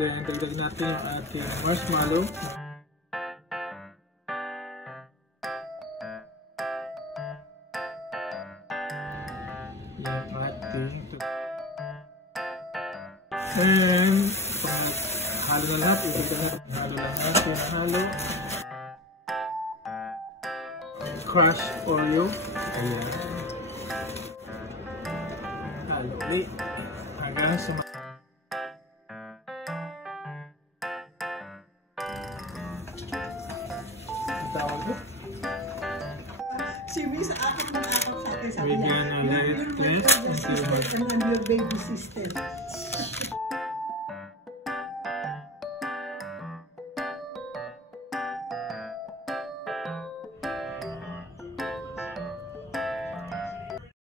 Then, dagdag natin yung ating marshmallow. Yung ating... And, pag halo na lahat, halo lang natin, halo. Crush Oreo. Ayan. Halo ulit. Hanggang sa tawag ko. Simi sa akin mga ako sa akin. Bigyan ulit. Yes. Your baby system.